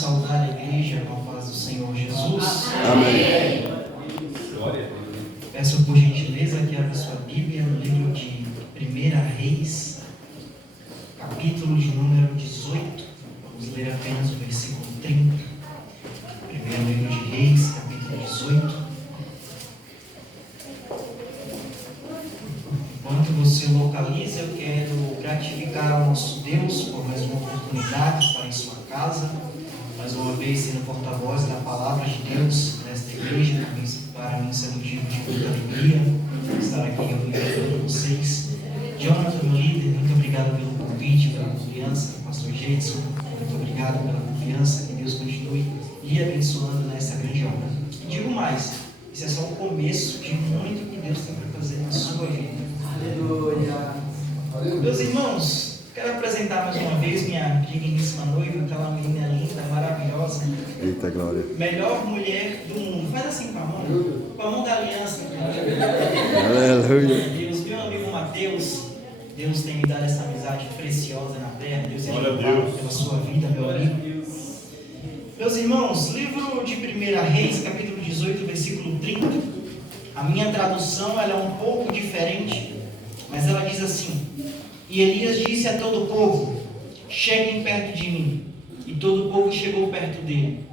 saudar a igreja com a paz do Senhor Jesus. Amém. Peço por gentileza que abra sua Bíblia no livro de 1 Reis, capítulo de número 18. Vamos ler apenas o versículo 30. Primeiro livro de Reis, capítulo 18. Enquanto você localiza, eu quero gratificar ao nosso Deus por mais uma oportunidade para em sua casa, mais uma vez sendo porta-voz da palavra de Deus nesta igreja. Para mim isso é motivo de muita alegria estar aqui reunido com vocês. Jonathan, meu líder, muito obrigado pelo convite, pela confiança. Pastor Jetson, muito obrigado pela confiança. Que Deus continue lhe abençoando nessa grande obra. E digo mais, isso é só o começo de muito que Deus tem para fazer na sua vida. Aleluia. Meus irmãos, quero apresentar mais uma vez minha digníssima noiva, aquela menina linda, maravilhosa. Eita glória. Melhor mulher do mundo. Faz assim com a mão da aliança. Aleluia. Deus, meu amigo Mateus, Deus tem me dado essa amizade preciosa na terra. Deus é louvado pela sua vida, meu amigo. Meus irmãos, livro de 1 Reis, capítulo 18, versículo 30. A minha tradução ela é um pouco diferente, mas ela diz assim: E Elias disse a todo o povo: cheguem perto de mim. E todo o povo chegou perto dele.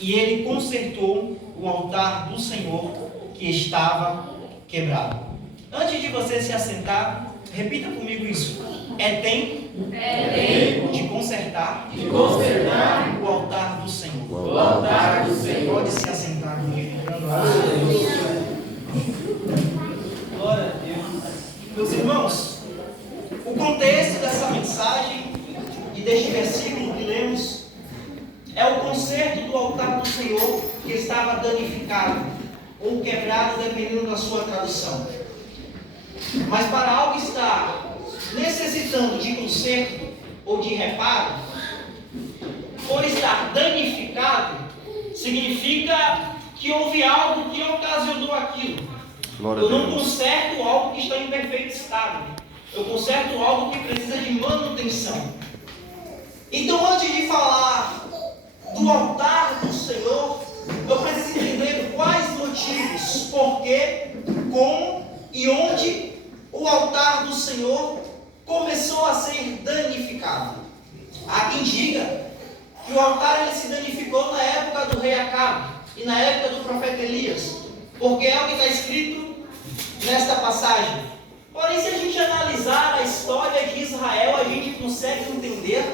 E ele consertou o altar do Senhor que estava quebrado. Antes de você se assentar, repita comigo isso. É tempo de consertar o altar do Senhor. O altar do Senhor. Pode se assentar comigo. Glória a Deus. Meus irmãos, o contexto dessa mensagem e deste versículo que lemos é o conserto do altar do Senhor que estava danificado ou quebrado, dependendo da sua tradução. Mas para algo estar necessitando de conserto ou de reparo, por estar danificado, significa que houve algo que ocasionou aquilo. Eu não conserto algo que está em perfeito estado. Eu conserto algo que precisa de manutenção. Então, antes de falar do altar do Senhor, eu preciso entender quais motivos, por quê, como e onde o altar do Senhor começou a ser danificado. Há quem diga que o altar ele se danificou na época do rei Acabe e na época do profeta Elias, porque é o que está escrito nesta passagem. Porém, se a gente analisar a história de Israel, a gente consegue entender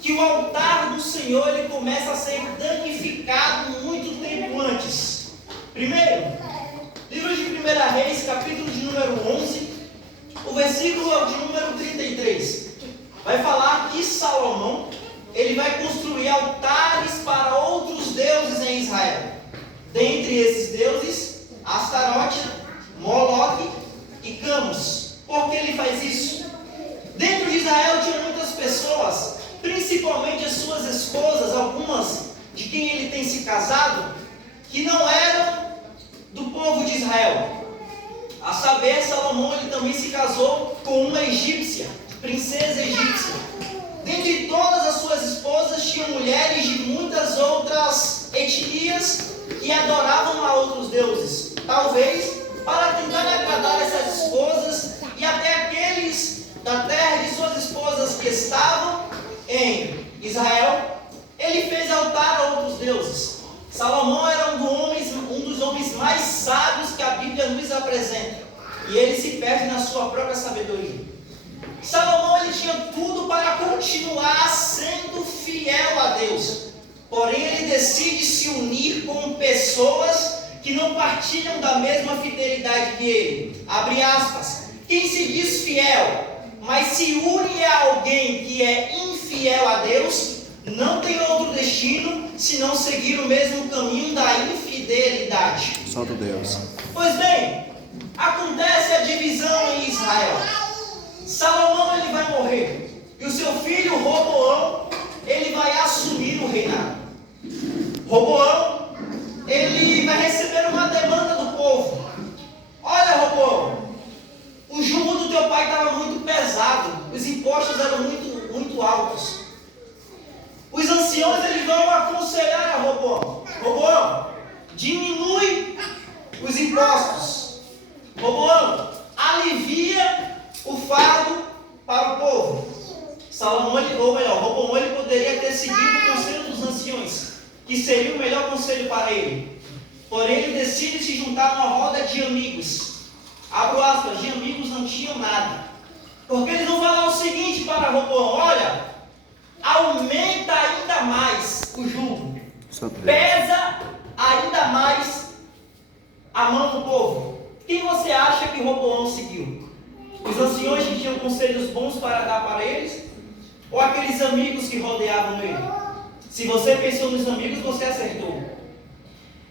que o altar do Senhor ele começa a ser danificado muito tempo antes. Primeiro, livro de 1 Reis, capítulo de número 11, o versículo de número 33, vai falar que Salomão ele vai construir altares para outros deuses em Israel. Dentre esses deuses, Astarote, Moloque e Camus. Por que ele faz isso? Dentro de Israel tinha muitas pessoas, principalmente as suas esposas, algumas de quem ele tem se casado, que não eram do povo de Israel. A saber, Salomão ele também se casou com uma egípcia, princesa egípcia. Dentre todas as suas esposas, tinham mulheres de muitas outras etnias que adoravam a outros deuses. Talvez para tentar agradar essas esposas e até aqueles da terra de suas esposas que estavam em Israel, ele fez altar a outros deuses. Salomão era um dos homens mais sábios que a Bíblia nos apresenta, e ele se perde na sua própria sabedoria. Salomão ele tinha tudo para continuar sendo fiel a Deus, porém ele decide se unir com pessoas que não partilham da mesma fidelidade que ele. Abre aspas. Quem se diz fiel, mas se une a alguém que é infiel a Deus, não tem outro destino senão seguir o mesmo caminho da infidelidade. Santo Deus. Pois bem, acontece a divisão em Israel. Salomão ele vai morrer e o seu filho Roboão ele vai assumir o reinado. Roboão ele vai receber uma demanda do povo. Olha, Roboão, o jugo do teu pai estava muito pesado, os impostos eram muito altos. Os anciãos eles vão aconselhar diminui os impostos. Roboão alivia o fardo para o povo. Roboão ele poderia ter seguido o conselho dos anciões, que seria o melhor conselho para ele. Porém, ele decide se juntar numa roda de amigos. Abro aspas, de amigos não tinham nada. Porque eles vão falar o seguinte para Roboão: olha, aumenta ainda mais o jugo, pesa ainda mais a mão do povo. Quem você acha que Roboão seguiu? Os anciões que tinham conselhos bons para dar para eles? Ou aqueles amigos que rodeavam ele? Se você pensou nos amigos, você acertou.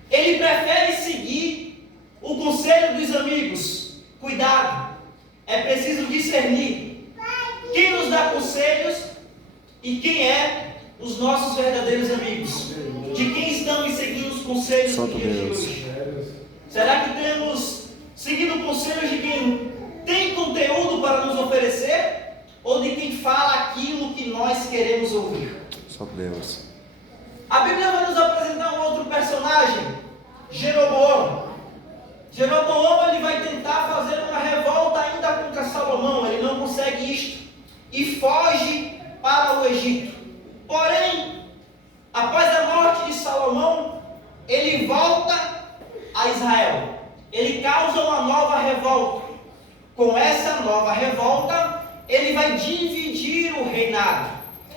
Ele prefere seguir o conselho dos amigos. Cuidado, é preciso discernir quem nos dá conselhos e quem é os nossos verdadeiros amigos. De quem estamos seguindo os conselhos do dia de hoje? Será que temos seguido conselhos de quem tem conteúdo para nos oferecer? Ou de quem fala aquilo que nós queremos ouvir? Só Deus. A Bíblia vai nos apresentar um outro personagem, Jeroboão. Jeroboão ele vai tentar fazer uma revolta ainda contra Salomão. Ele não consegue isto e foge para o Egito. Porém, após a morte de Salomão, ele volta a Israel. Ele causa uma nova revolta. Com essa nova revolta, ele vai dividir o reinado.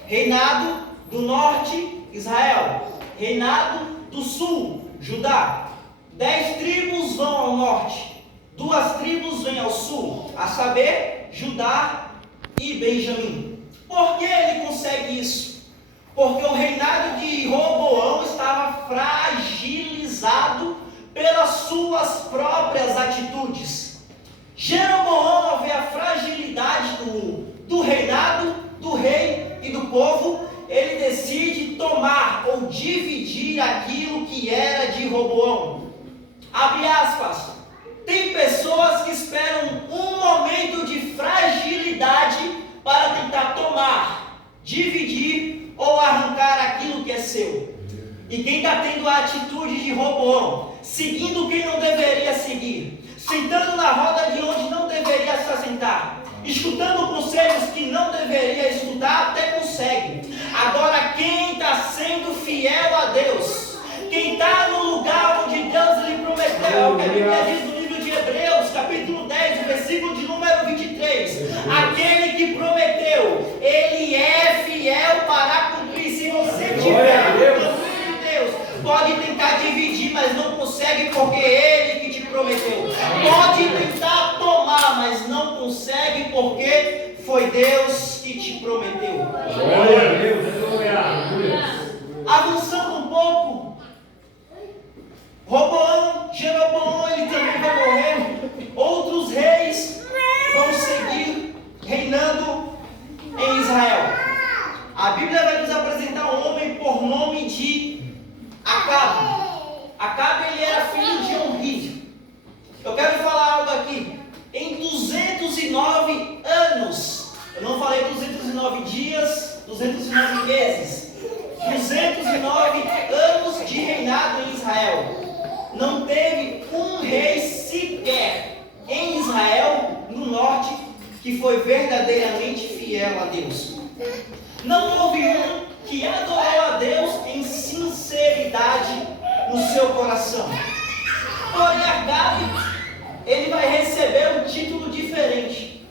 Reinado do norte, Israel. Reinado do sul, Judá. 10 tribos vão ao norte, 2 tribos vêm ao sul, a saber, Judá e Benjamim. Por que ele consegue isso? Porque o reinado de Roboão estava fragilizado pelas suas próprias atitudes. Jeroboão, ao ver a fragilidade do reinado, do rei e do povo, ele decide tomar ou dividir aquilo que era de Roboão. Abre aspas. Tem pessoas que esperam um momento de fragilidade para tentar tomar, dividir ou arrancar aquilo que é seu. E quem está tendo a atitude de Roboão, seguindo quem não deveria seguir, sentando na roda de onde não deveria se assentar, escutando conselhos que não deveria escutar, até consegue. Agora, quem está sendo fiel a Deus, quem está no lugar onde Deus lhe prometeu, o que a Bíblia diz no livro de Hebreus, capítulo 10, o versículo de número 23, aquele que prometeu, ele é fiel para cumprir. Se você tiver o caminho de Deus, pode tentar dividir, mas não consegue, porque ele que te prometeu. Pode tentar tomar, mas não consegue, porque foi Deus que te prometeu. Glória a Deus. Avançando um pouco, Jeroboão, ele também vai morrer. Outros reis vão seguir reinando em Israel. A Bíblia vai nos apresentar um homem por nome de Acabe. Acabe, ele era filho de Omri. Eu quero falar algo aqui. Em 209 anos, eu não falei 209 dias, 209 meses, 209 anos de reinado em Israel. Não teve um rei sequer em Israel, no norte, que foi verdadeiramente fiel a Deus. Não houve um que adorou a Deus em sinceridade no seu coração. Porém, Acabe, ele vai receber um título diferente.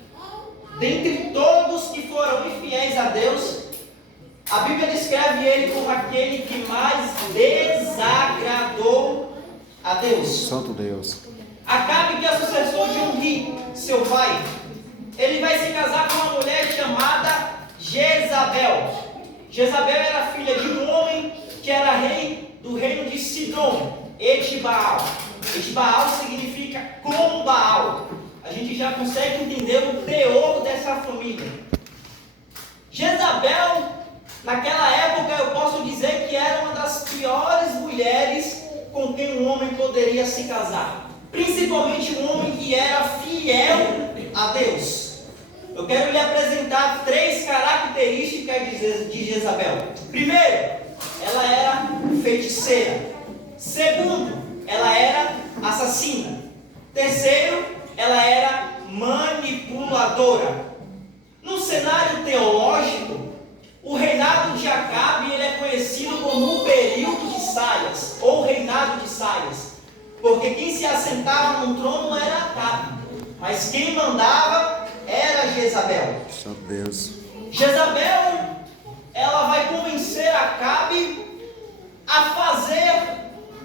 Dentre todos que foram infiéis a Deus, a Bíblia descreve ele como aquele que mais desagradou a Deus. Santo Deus. Acabe, que é sucessor de Omri, seu pai, ele vai se casar com uma mulher chamada Jezabel. Jezabel era filha de um homem que era rei do reino de Sidom, Etbaal. Etbaal significa como Baal. A gente já consegue entender o teor dessa família. Jezabel, naquela época, eu posso dizer que era uma das piores mulheres com quem um homem poderia se casar. Principalmente um homem que era fiel a Deus. Eu quero lhe apresentar 3 características de Jezabel. Primeiro, ela era feiticeira. Segundo, ela era assassina. Terceiro, ela era manipuladora. No cenário teológico, o reinado de Acabe ele é conhecido como o período de saias, ou reinado de saias, porque quem se assentava no trono era Acabe, mas quem mandava era Jezabel. Santo Deus. Jezabel, ela vai convencer Acabe a fazer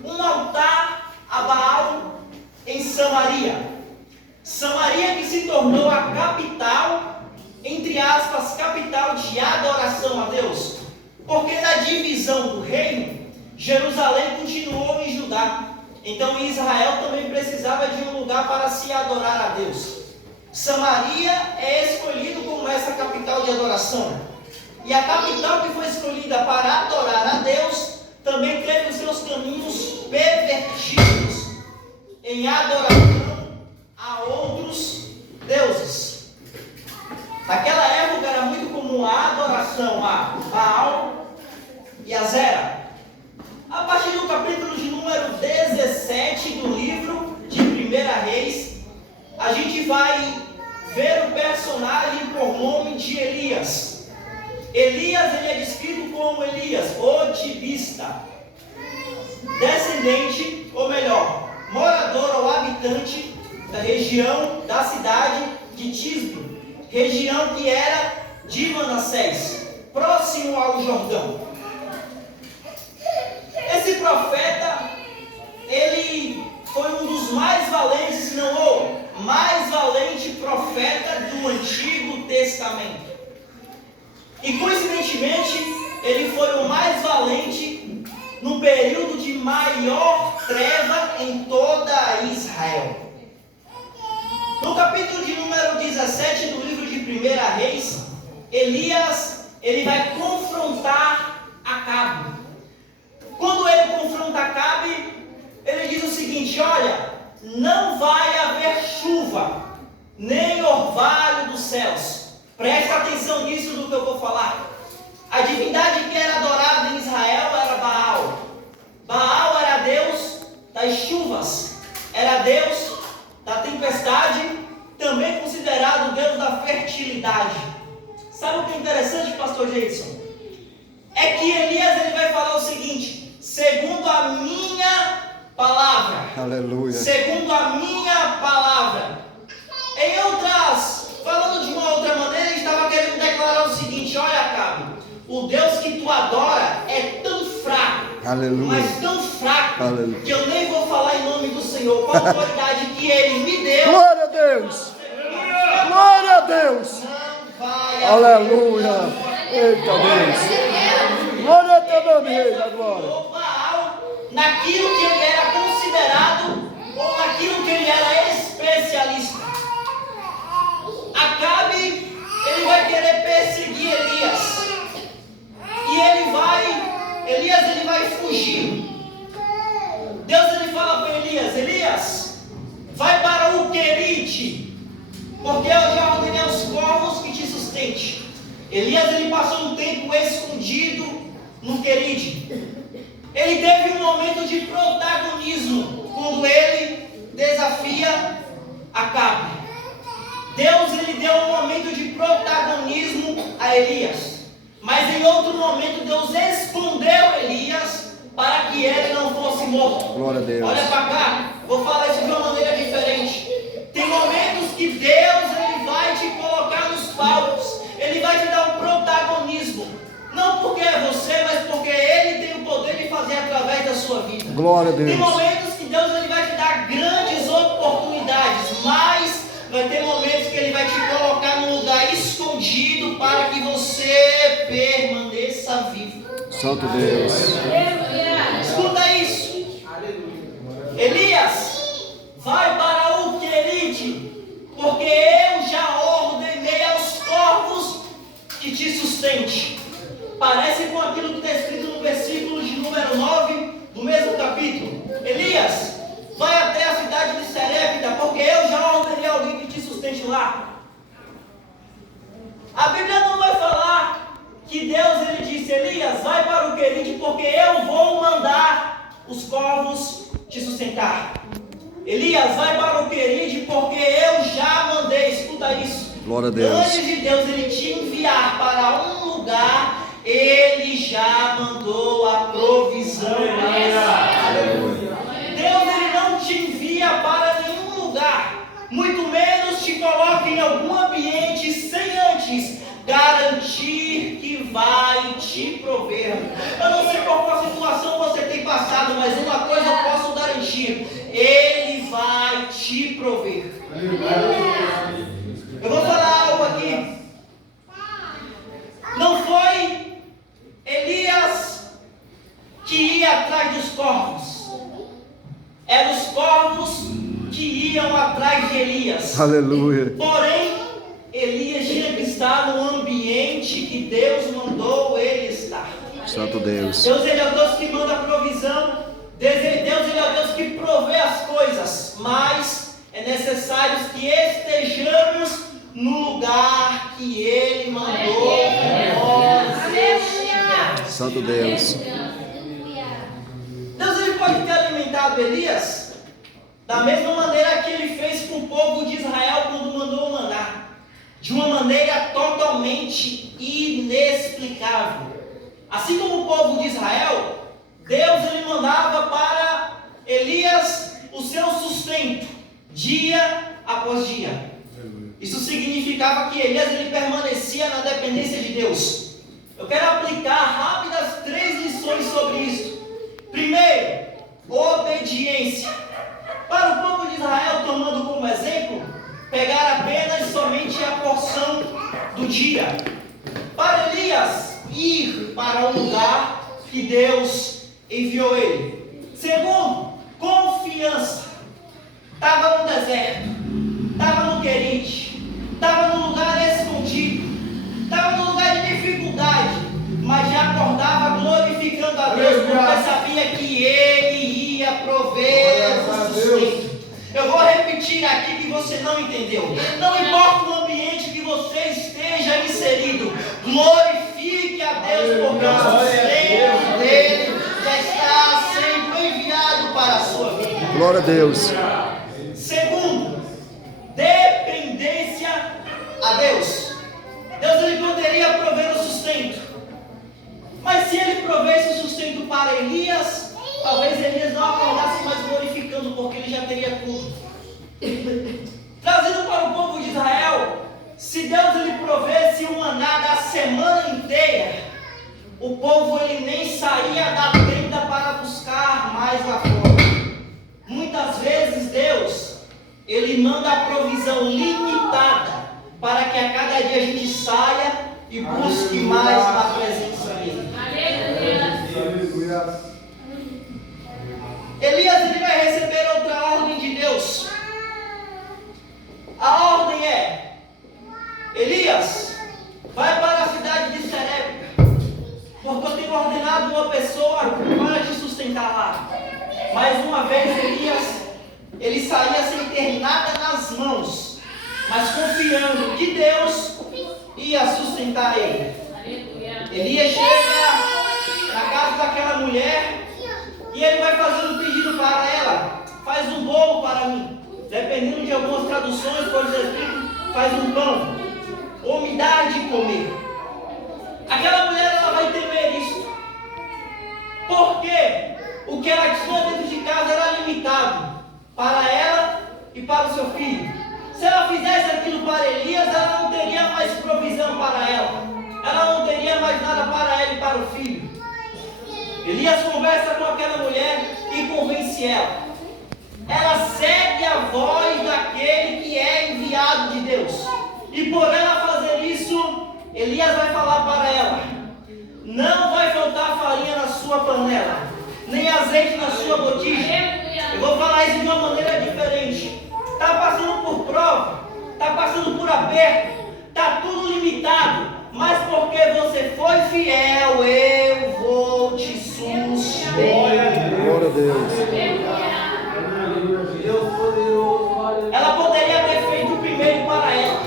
um altar a Baal em Samaria. Samaria que se tornou a capital, entre aspas, capital de adoração a Deus. Porque na divisão do reino, Jerusalém continuou em Judá. Então Israel também precisava de um lugar para se adorar a Deus. Samaria é escolhido como essa capital de adoração. E a capital que foi escolhida para adorar a Deus também teve os seus caminhos pervertidos em adoração a outros deuses. Naquela época era muito comum a adoração a Baal e a Zera. A partir do capítulo de número 17 do livro de 1 Reis, a gente vai ver o personagem por nome de Elias. Elias ele é descrito como Elias, o tibista, descendente, ou melhor, morador ou habitante da região da cidade de Tisbe, região que era de Manassés, próximo ao Jordão. Esse profeta, ele foi um dos mais valentes, se não o mais valente profeta do Antigo Testamento. E coincidentemente, ele foi o mais valente no período de maior treva em toda Israel. No capítulo de número 17 do livro de 1 Reis, Elias, ele vai confrontar Acabe. Quando ele confronta Acabe, ele diz o seguinte: olha, não vai haver chuva, nem orvalho dos céus. Presta atenção nisso do que eu vou falar. A divindade que era adorada em Israel era Baal. Baal era Deus das chuvas, era Deus da tempestade, também considerado Deus da fertilidade. Sabe o que é interessante, pastor Jason? É que Elias ele vai falar o seguinte: segundo a minha palavra. Aleluia. Segundo a minha palavra. Em outras, falando de uma outra maneira, ele estava querendo declarar o seguinte: olha, Acabe, o Deus que tu adora é tão fraco, Aleluia. mas tão fraco, Aleluia. que eu nem vou falar em nome do Senhor, com a autoridade que Ele me deu. Glória a Deus. Glória a Deus. Não vai Aleluia. Eita Deus. Glória a teu nome, Rei da Glória. Baal naquilo que ele era considerado ou naquilo que ele era especialista. Acabe, ele vai querer perseguir Elias. E Elias ele vai fugir. Deus ele fala para Elias: Elias, vai para o Querite, porque eu já ordenei aos corvos que te sustente. Elias ele passou um tempo escondido no Querite. Ele teve um momento de protagonismo quando ele desafia Acabe. Deus ele deu um momento de protagonismo a Elias, mas em outro momento Deus escondeu Elias para que ele não fosse morto. Glória a Deus. Olha para cá, vou falar isso de uma maneira diferente. Tem momentos que Deus ele vai te colocar nos palcos, ele vai te dar um protagonismo, não porque é você, mas porque ele tem o poder de fazer através da sua vida. Glória a Deus. Tem momentos que Deus ele vai te dar grandes oportunidades, mas vai ter momentos que ele vai te colocar num lugar escondido para que você permaneça vivo. Santo Deus. Escuta isso. Elias, vai para o Querite, porque eu já ordenei aos corvos que te sustente. Parece com aquilo que está escrito no versículo de número 9 do mesmo capítulo. Elias, vai até a cidade de Serepta, porque eu já ordenei alguém que te sustente lá. A Bíblia não vai falar que Deus ele disse: Elias, vai para o Querite, porque eu vou mandar os corvos te sustentar. Elias, vai para o Queride, porque eu já mandei. Escuta isso. Glória a Deus. Antes de Deus ele te enviar para um lugar, ele já mandou a provisão. Deus ele não te envia para nenhum lugar, muito menos te coloca em algum ambiente sem antes garantir que vai te prover. Eu não sei por qual situação você tem passado, mas uma coisa eu posso garantir: Ele vai te prover. Eu vou falar algo aqui. Não foi Elias que ia atrás dos corvos, eram os corvos que iam atrás de Elias. Aleluia. Porém, Elias tinha que estar no ambiente que Deus mandou ele estar. Santo Deus. Deus ele é o Deus que manda a provisão. Deus ele é o Deus que provê as coisas. Mas é necessário que estejamos no lugar que Ele mandou nós estivermos. Santo Deus. Deus ele pode ter alimentado Elias da mesma maneira que Ele fez com o povo de Israel quando mandou o maná. De uma maneira totalmente inexplicável. Assim como o povo de Israel, Deus ele mandava para Elias o seu sustento, dia após dia. Isso significava que Elias ele permanecia na dependência de Deus. Eu quero aplicar rápidas 3 lições sobre isso. Primeiro, obediência. Para o povo de Israel, tomando como exemplo, pegar apenas somente a porção do dia. Para Elias, ir para o lugar que Deus enviou ele. Segundo, confiança. Estava no deserto, estava no Querite, estava no lugar escondido, estava no lugar de dificuldade, mas já acordava glorificando a Deus, porque sabia que Ele ia prover o sustento. Eu vou repetir aqui que você não entendeu. Não importa o ambiente que você esteja inserido, glorifique a Deus, porque o sustento dele já está sendo enviado para a sua vida. Glória a Deus. Segundo, dependência a Deus. Deus ele poderia prover o sustento, mas se ele provesse o sustento para Elias, talvez Elias não acordasse mais glorificando, porque ele já teria tudo. Trazendo para o povo de Israel, se Deus ele provesse o maná da semana inteira, o povo ele nem saía da tenda para buscar mais lá fora. Muitas vezes Deus ele manda a provisão limitada para que a cada dia a gente saia e busque mais na presença dele. Elias ele vai receber outra ordem de Deus. A ordem é: Elias, vai para a cidade de Serepta, porque eu tenho ordenado uma pessoa para te sustentar lá. Mais uma vez Elias ele saía sem ter nada nas mãos, mas confiando que Deus ia sustentar ele. Elias chega na casa daquela mulher e ele vai fazendo um pedido para ela: faz um bolo para mim. Dependendo de algumas traduções, por exemplo, faz um pão, ou me dá de comer. Aquela mulher ela vai temer isso, porque o que ela tinha dentro de casa era limitado para ela e para o seu filho. Se ela fizesse aquilo para Elias, ela não teria mais provisão para ela não teria mais nada para ela e para o filho. Elias conversa com aquela mulher e convence ela. Ela segue a voz daquele que é enviado de Deus. E por ela fazer isso, Elias vai falar para ela: não vai faltar farinha na sua panela, nem azeite na sua botija. Eu vou falar isso de uma maneira diferente. Está passando por prova, está passando por aperto, está tudo limitado, mas porque você foi fiel, eu vou te sustentar. Glória a Deus. Ela poderia ter feito o primeiro para ela,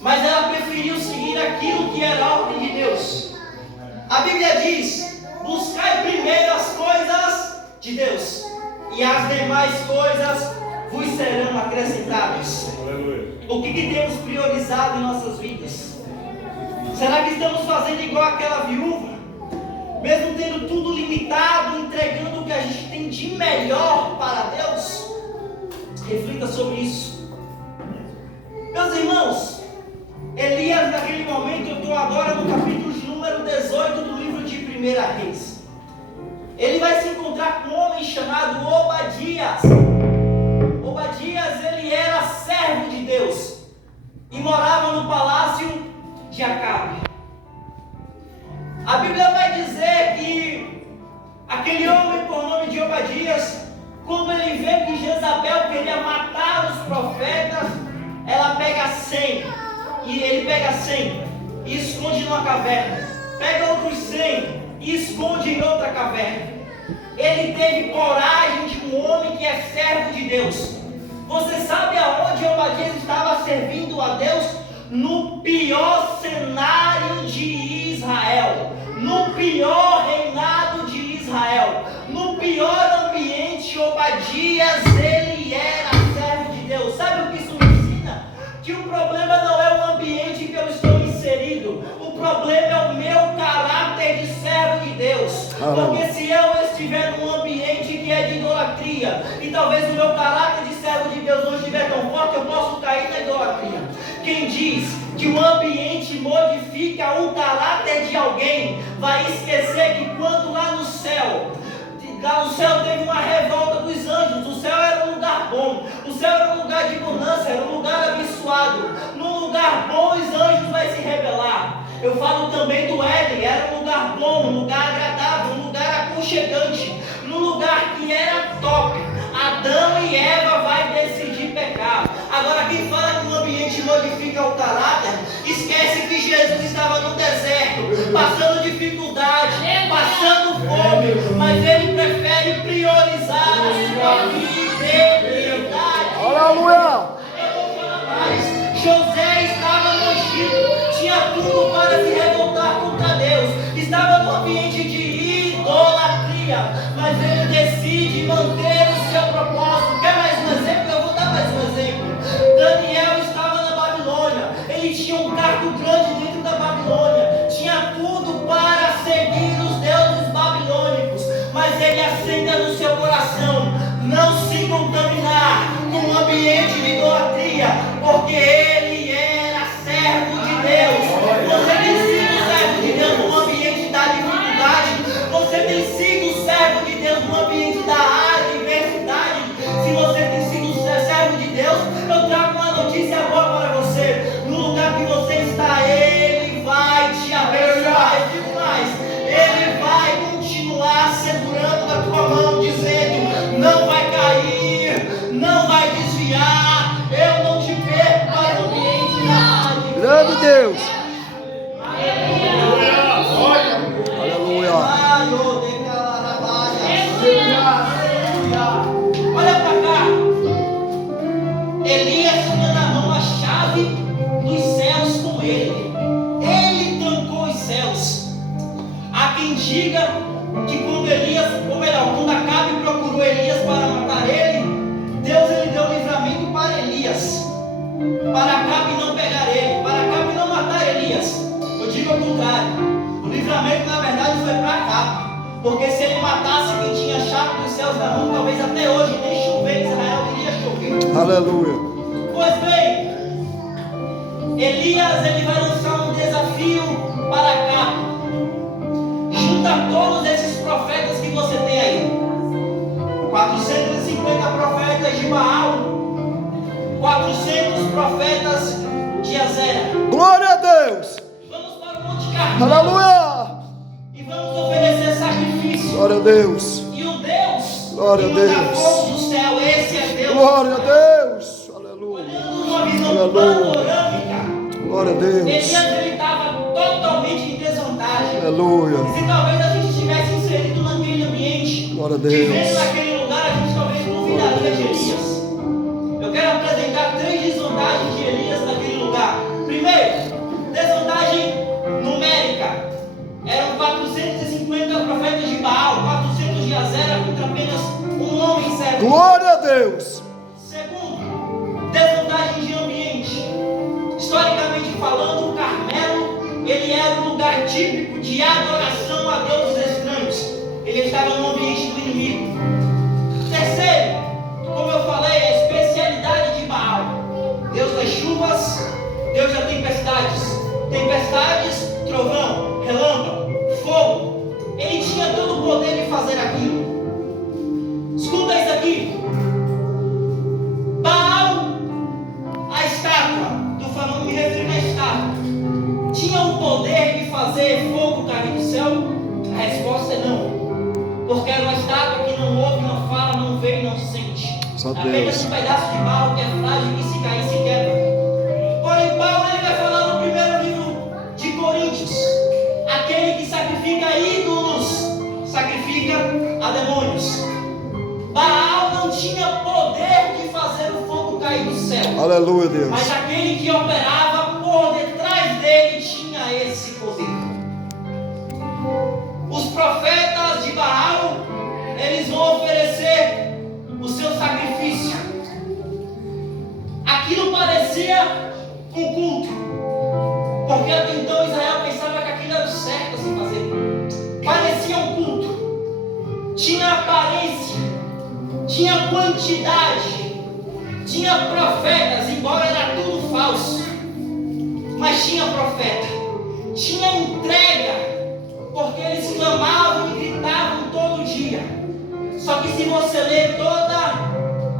mas ela preferiu seguir aquilo que era a ordem de Deus. A Bíblia diz: buscai primeiro as coisas de Deus, e as demais coisas vos serão acrescentadas. O que temos priorizado em nossas vidas? Será que estamos fazendo igual aquela viúva? Mesmo tendo tudo limitado, entregando o que a gente tem de melhor para Deus? Reflita sobre isso. Meus irmãos, Elias, naquele momento, eu estou agora no capítulo de número 18 do livro de 1 Reis. Ele vai se encontrar com um homem chamado Obadias. Obadias, ele era servo de Deus e morava no palácio de Acabe. A Bíblia vai dizer que aquele homem, por nome de Obadias, quando ele vê que Jezabel queria matar os profetas, ela pega 100, e ele pega 100 e esconde numa caverna, pega outros 100 e esconde em outra caverna. Ele teve coragem de um homem que é servo de Deus. Você sabe aonde Obadias estava servindo a Deus? No pior cenário de Israel, no pior reinado de Israel, no pior ambiente, Obadias, ele era servo de Deus. Sabe o que isso me ensina? Que o problema não é o ambiente que eu estou inserido, o problema é o meu caráter de servo de Deus. Porque se eu estiver num ambiente que é de idolatria, e talvez o meu caráter de servo de Deus não estiver tão forte, eu posso cair na idolatria. Quem diz que o ambiente modifica o caráter de alguém, vai esquecer que quando lá no céu teve uma revolta dos anjos. O céu era um lugar bom, o céu era um lugar de bonança, era um lugar abençoado. Num lugar bom os anjos vão se rebelar. Eu falo também do Éden, era um lugar bom, um lugar agradável, um lugar aconchegante, num lugar que era top. Adão e Eva vai decidir pecar. Agora quem fala que o ambiente modifica o caráter, esquece que Jesus estava no deserto, passando dificuldade, passando fome, mas ele prefere priorizar a sua fidelidade. Aleluia! Eu vou falar mais. José estava no Egito, tinha tudo para se revoltar contra Deus, estava no ambiente de idolatria, mas ele decide manter o seu propósito. Quer mais um exemplo? Eu vou dar mais um exemplo. Daniel estava na Babilônia, ele tinha um cargo grande dentro da Babilônia, tinha tudo para seguir os deuses babilônicos, mas ele acenda no seu coração não se contaminar com o ambiente de idolatria, porque ele era servo de Deus. Você tem sido servo de Deus no ambiente da dificuldade, você tem sido servo de Deus no ambiente da adversidade. Se você tem sido servo de Deus, eu trago uma notícia boa para você. No lugar que você está, ele vai te abençoar. Eu digo mais, ele vai continuar segurando na tua mão, dizendo: não vai cair, não vai desviar, eu não te perco para o ambiente da adversidade. Grande Deus! Olha para cá. Elias tinha na mão a chave dos céus com ele. Ele trancou os céus. Há quem diga que quando Elias, ou melhor, quando Acabe procurou Elias para matar ele, Deus ele deu livramento para Elias, para Acabe não pegar ele, para Acabe não matar Elias. Eu digo ao contrário. O livramento na verdade foi para Acabe, porque se ele matasse quem tinha a chave dos céus na mão, talvez até hoje nem chover em Israel iria chover. Aleluia! Pois bem, Elias ele vai lançar um desafio para Acabe. Junta todos esses profetas que você tem aí, 450 profetas de Baal, 400 profetas de Azera. Glória a Deus! Vamos para o Monte Carmelo Aleluia! e vamos oferecer sacrifício. Glória a Deus! E o Deus Glória a que manda Deus. fogo do céu, esse é Deus. Glória a Deus! Aleluia! Olhando uma visão Aleluia. panorâmica, Glória a Deus! Elias ele estava totalmente em desvantagem. Aleluia! Se talvez a gente estivesse inserido naquele ambiente, Glória a Deus. vivendo naquele lugar, a gente talvez duvidaria de Elias. Eu quero apresentar 3 desvantagens de Elias naquele lugar. Primeiro, desvantagem numérica. Eram 450 profetas de Baal, 400 de Azera contra apenas um homem servo Glória a Deus. Segundo, desvantagem de ambiente. Historicamente falando, o Carmelo, ele era um lugar típico de adoração a deuses estranhos. Ele estava no ambiente do inimigo. Terceiro, como eu falei, a especialidade de Baal. Deus das chuvas, Deus das tempestades. Tempestades, trovão, relâmpago, fogo. Ele tinha todo o poder de fazer aquilo. Escuta isso aqui. Baal, a estátua, estou falando, me referindo à estátua, tinha o poder de fazer fogo cair do céu? A resposta é não. Porque era uma estátua que não ouve, não fala, não vê e não sente. Apenas um pedaço de barro que é frágil e se cair se quebra. Porém, Paulo ele vai falar no primeiro livro de Coríntios: aquele que sacrifica ídolos, sacrifica a demônios. Baal não tinha poder de fazer o fogo cair do céu. Aleluia, Deus. Mas aquele que operava por detrás dele tinha esse poder. Os profetas de Baal, eles vão oferecer o seu sacrifício. Aquilo parecia um culto, porque até então Israel pensava que aquilo era o certo a se fazer. Parecia um culto, tinha aparência, tinha quantidade, tinha profetas, embora era tudo falso, mas tinha profeta, tinha entrega, porque eles clamavam e gritavam todo dia. Só que se você ler toda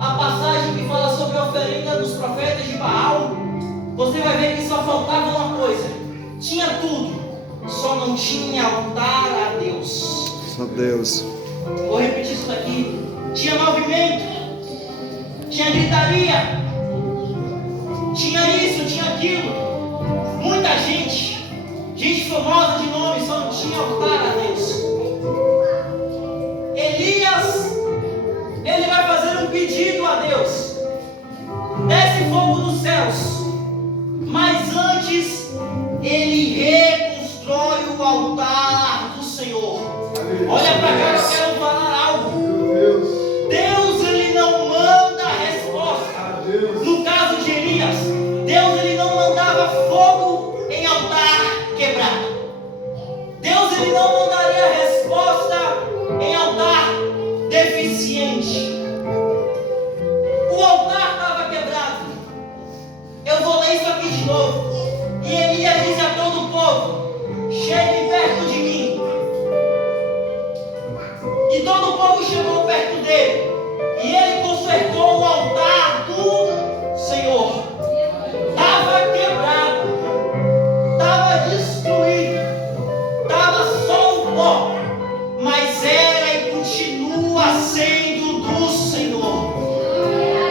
a passagem que fala sobre a oferenda dos profetas de Baal, você vai ver que só faltava uma coisa: tinha tudo, só não tinha altar a Deus. Só Deus. Vou repetir isso daqui. Tinha movimento, tinha gritaria, tinha isso, tinha aquilo, muita gente famosa de nome, só não tinha altar a Deus. Elias, ele vai fazer um pedido a Deus: desce fogo dos céus. Mas antes, ele reconstrói o altar do Senhor. Olha para cá, eu quero falar algo. Deus, ele não manda a resposta. No caso de Elias, Deus, ele não mandava fogo em altar quebrado. Deus, ele não mandaria a resposta em altar deficiente. O altar estava quebrado. Eu vou ler isso aqui de novo. E Elias diz a todo o povo: chegue perto de mim. E todo o povo chegou perto dele. E ele consertou o altar do Senhor. Estava quebrado, estava destruído, estava só um pó, mas era e continua sendo do Senhor.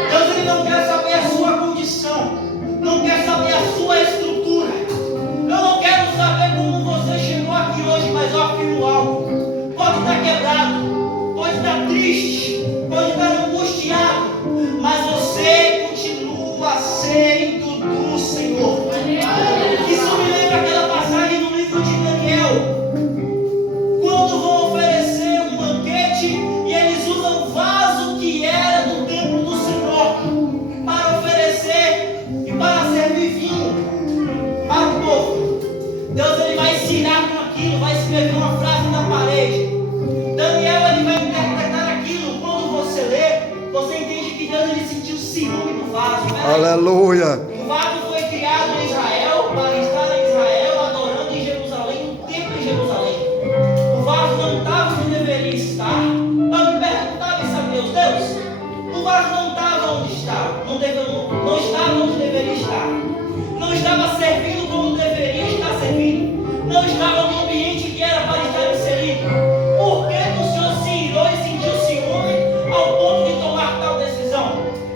Deus, ele não quer saber a sua condição, não quer saber a sua estrutura. Eu não quero saber como você chegou aqui hoje, mas eu afirmo algo: pode estar quebrado, pode estar triste, pode estar angustiado, mas você continua sendo do Senhor. Isso me lembra aquela passagem no livro de Daniel, quando vão oferecer um banquete e eles usam o vaso que era do templo do Senhor para oferecer e para servir vinho para o povo. Deus, ele vai se irar com aquilo, vai escrever uma frase na parede. Daniel, ele vai interpretar aquilo. Quando você lê, você entende que Deus, ele sentiu ciúme do vaso. Aleluia. O vaso foi criado em Israel para estar em Israel, adorando em Jerusalém, no templo em Jerusalém. O vaso não estava onde deveria estar. Eu me perguntava isso a Deus: o vaso não estava onde estava, não estava onde deveria estar, não estava servindo como deveria estar servindo, não estava no ambiente que era para estar inserido. Por que o Senhor se irou e sentiu ciúme ao ponto de tomar tal decisão?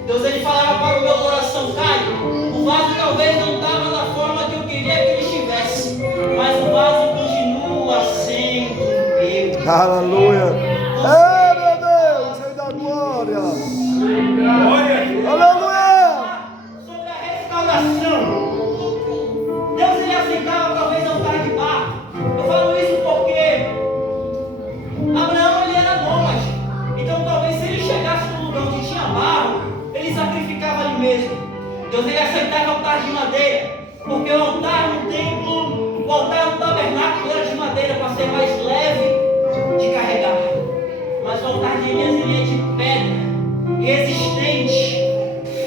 Deus, ele falava para o meu coração: Caio, o vaso talvez não estava da forma que eu queria que ele estivesse, mas o vaso continua sendo meu. Aleluia. É, meu Deus, Rei da glória. Aleluia. Sobre a restauração, Deus, ele aceitava talvez altar de barro. Eu falo isso porque Abraão, ele era nômade. Então talvez se ele chegasse no lugar onde aceitava altar de madeira, porque o altar no templo, o altar no tabernáculo era de madeira para ser mais leve de carregar. Mas o altar de Elias ele é de pedra, resistente,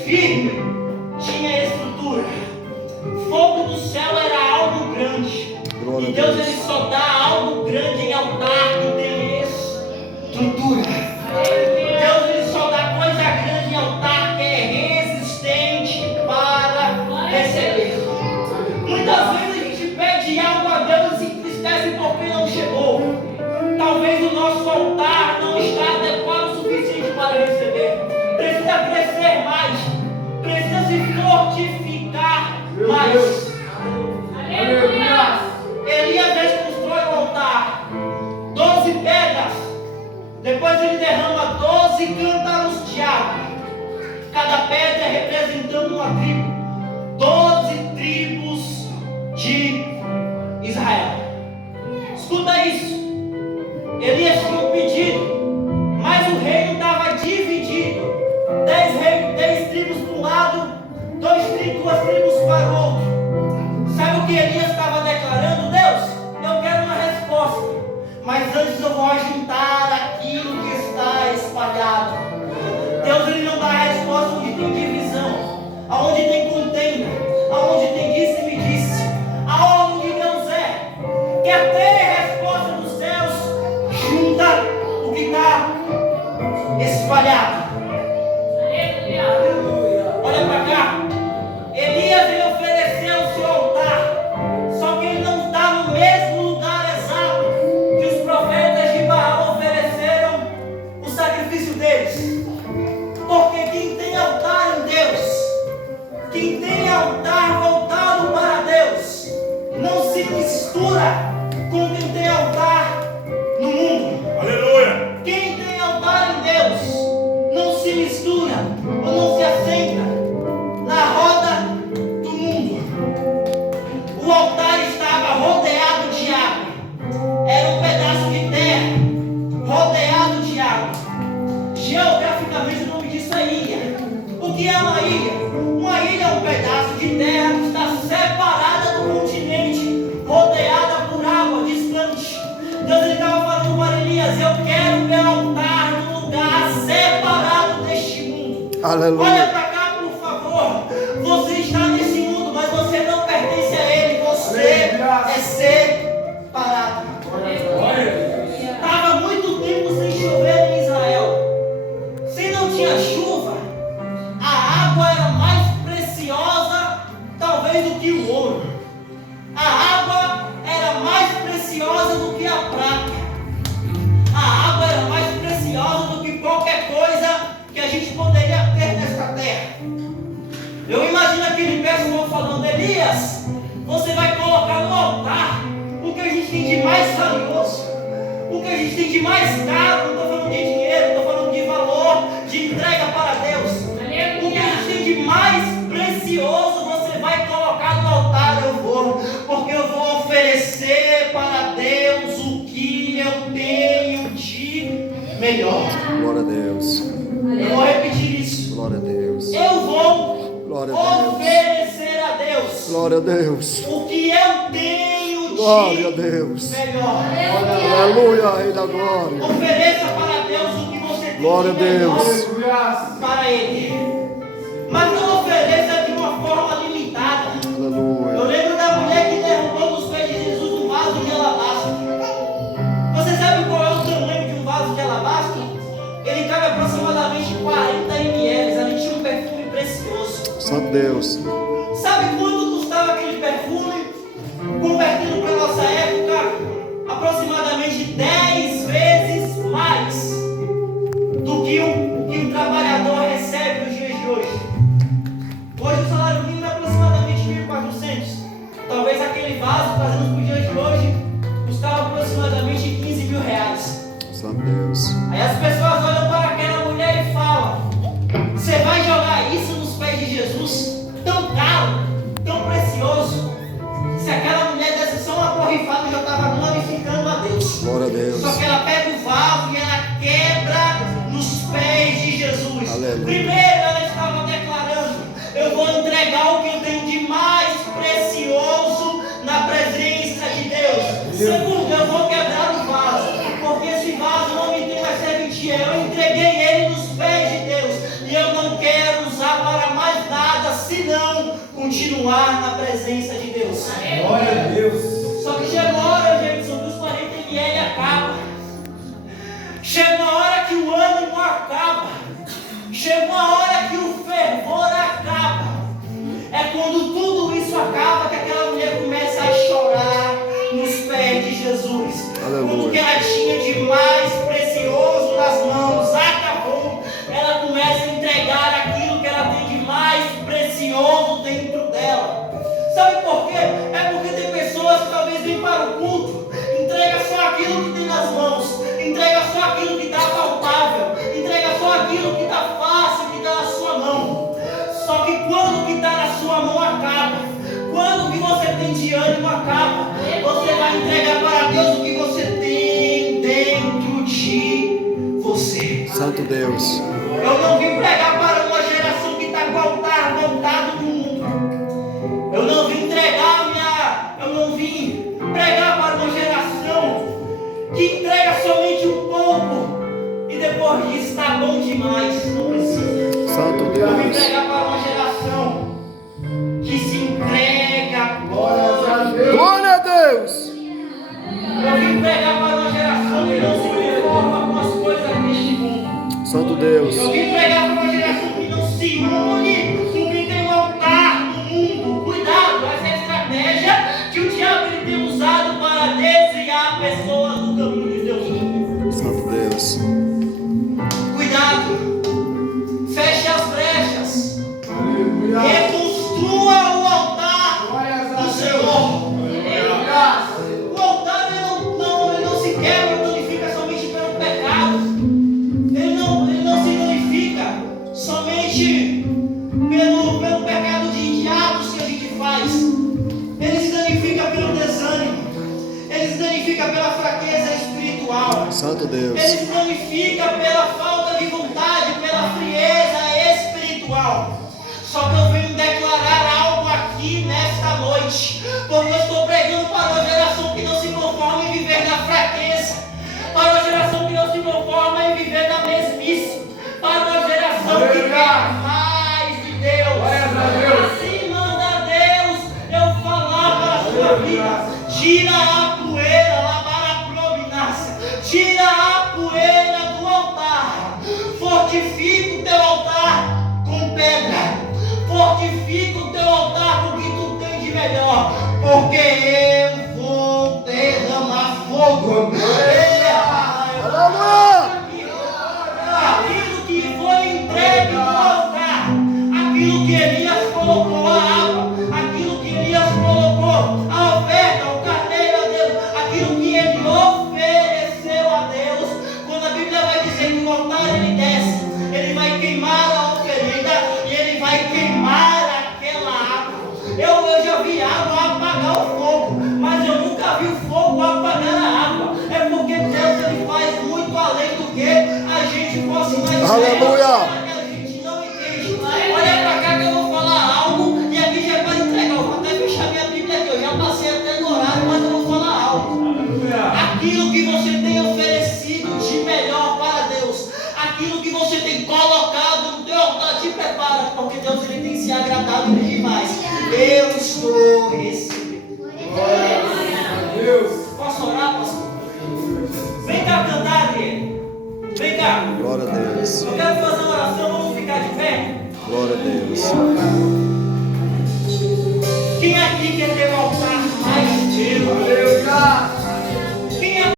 firme, tinha estrutura. Fogo do céu era algo grande. E Deus ele só dá algo grande em altar que tem estrutura. Deus ele só dá coisa grande em altar que é resistente para receber. Muitas vezes a gente pede algo a Deus e se entristece porque não chegou. Talvez o nosso altar não está adequado o suficiente para receber. Precisa crescer mais. Precisa se fortificar mais. Elias desconstrói o altar. 12 pedras. Depois ele derrama 12 cântaros de água. Cada pedra representando uma tribo. 12 tribos de Israel. Escuta isso. Elias tinha um pedido, mas o reino estava dividido. 10 tribos para um lado, 2 tribos para o outro. Sabe o que Elias estava declarando? Deus, eu quero uma resposta, mas antes eu vou ajuntar aquilo que está espalhado. Deus ele não dá a resposta onde tem divisão, aonde tem contenda, aonde tem disse-me-disse. Aonde Deus quer ter resposta dos céus, junta o que está espalhado. Olha para cá. Elias ele ofereceu o seu altar, só que ele não está no mesmo lugar exato que os profetas de Baal ofereceram o sacrifício deles. Porque quem tem altar em Deus, quem tem altar voltado para Deus, não se mistura com quem tem altar no mundo. Aleluia! Quem tem altar em Deus não se mistura ou não se assenta na roda do mundo. O altar estava rodeado de água. Era um pedaço de terra rodeado de água. Geograficamente o nome disso é ilha. O que é uma ilha? Uma ilha é um pedaço de terra que está separada do continente, rodeada por água distante. Deus estava falando para Elias: eu quero meu altar no lugar separado deste mundo. Aleluia. Olha para cá, por favor. Você está nesse mundo, mas você não pertence a ele. Você é separado. Estava muito tempo sem chover em Israel. Se não tinha chuva, a água era mais preciosa, talvez, do que o ouro. A água era mais preciosa do que a prata. A água era mais preciosa do que qualquer coisa que a gente poderia ter nesta terra. Eu imagino aquele pessoal falando: Elias, você vai colocar no altar o que a gente tem de mais valioso, o que a gente tem de mais caro. Não estou falando de dinheiro, estou falando de valor, de entrega para Deus. O que a gente tem de mais precioso você vai colocar no altar. Eu vou, porque eu vou oferecer para Deus o que eu tenho de melhor. Glória a Deus. Eu vou repetir isso. Glória a Deus. Eu vou Glória a Deus. oferecer a Deus Glória a Deus. o que eu tenho de Glória a Deus. melhor. Aleluia, Rei da Glória. Ofereça para Deus o que você tem Glória a de melhor Deus. para Ele. Mas não ofereça de uma forma limitada. Eu Aleluia. lembro da mulher que derrubou nos pés de Jesus um vaso de alabastro. Você sabe qual é o tamanho de um vaso de alabastro? Ele cabe aproximadamente 40 ml. Ali tinha um perfume precioso. Santo Deus. Sabe quanto custava aquele perfume? Convertendo para a nossa época, aproximadamente 10 vezes mais do que um trabalhador recebe nos dias de hoje. Hoje o salário mínimo é aproximadamente 1.400. Talvez aquele vaso, trazendo para os dias de hoje, custava aproximadamente 15 mil reais. Santo Deus. Aí as pessoas olham para aquela mulher e falam: você vai jogar isso nos pés de Jesus? Tão caro, tão precioso. Se aquela mulher desse só uma borrifada, já estava glorificando a Deus. Glória a Deus. Só que ela pega o vaso e ela quebra nos pés de Jesus. Aleluia. Primeiro ela estava declarando: eu vou entregar o que eu dia eu entreguei ele nos pés de Deus. E eu não quero usar para mais nada, senão continuar na presença de Deus. Glória a Deus. Só que chega uma hora, Jameson, que os 40 ml acabam. Chega uma hora que o ânimo acaba. Chega uma hora que o fervor acaba. É quando tudo isso acaba que aquela mulher começa a chorar nos pés de Jesus. Aleluia. Quando o que ela tinha de mais precioso nas mãos acabou, ela começa a entregar aquilo que ela tem de mais precioso dentro dela. Sabe por quê? É porque tem pessoas que talvez vêm para o culto, entrega só aquilo que tem nas mãos, entrega só aquilo que está palpável, entrega só aquilo que está fácil, que está na sua mão. Só que quando o que está na sua mão acaba, quando o que você tem de ânimo acaba, você vai entregar para Deus o que você tem dentro de você. Santo Deus. Eu não vim pregar para uma geração que está com o altar montado no mundo. Eu não vim pregar para uma geração que entrega somente um pouco e depois diz está bom demais, não precisa. Santo Eu vim Deus. pregar para uma geração que se entrega. Glória a Deus. Eu vim pregar para uma geração que não se conforma com as coisas deste mundo. Santo Deus. Eu vim pregar para uma geração que não se une com quem tem um altar no mundo. Cuidado, essa é a estratégia que o diabo ele tem usado para desviar pessoas do caminho de Deus. Santo Deus. Cuidado, feche as brechas, reconstrua o altar do Senhor. O altar ele não se quebra, não danifica somente pelo pecado. Ele não se danifica somente pelo pecado de diabos que a gente faz. Ele se danifica pelo desânimo. Ele se danifica pela fraqueza espiritual. Santo Deus. Ele se danifica pela falta de vontade, pela frieza espiritual. Só que eu venho declarar algo aqui nesta noite, porque eu estou pregando para uma geração que não se conforma em viver na fraqueza, para uma geração que não se conforma em viver na mesmice, para uma geração que quer mais de Deus. Assim manda Deus eu falar para a sua vida. Tira a poeira lá para a prominácia, tira a poeira do altar, fortifica o teu altar com pedra, fortifica o teu altar com o que tu tem de melhor, porque eu vou derramar fogo. Aquilo que foi entregue no altar, aquilo que Elias colocou a água, aquilo que Elias colocou a oferta, o carneiro a Deus, aquilo que ele ofereceu a Deus. Quando a Bíblia vai dizer que o altar ele desce, ele vai queimar a oferenda e ele vai queimar aquela água. Eu já vi água apagar o fogo, mas eu nunca vi o fogo apagar a água. É porque Deus ele faz muito além do que a gente possa imaginar. Aleluia. Que a gente não entende. Olha pra cá que eu vou falar algo e aqui já é para entregar. Eu vou até fechar minha Bíblia aqui. Eu já passei até no horário, mas eu vou falar algo. Aquilo que você tem oferecido de melhor para Deus, aquilo que você tem colocado no teu altar, te prepara, porque Deus ele tem se agradado demais. Eu estou recebendo. Posso orar, pastor? Vem cá cantar, Adriano. Vem cá. Glória a Deus. Eu quero fazer uma oração, vamos ficar de pé. Glória a Deus.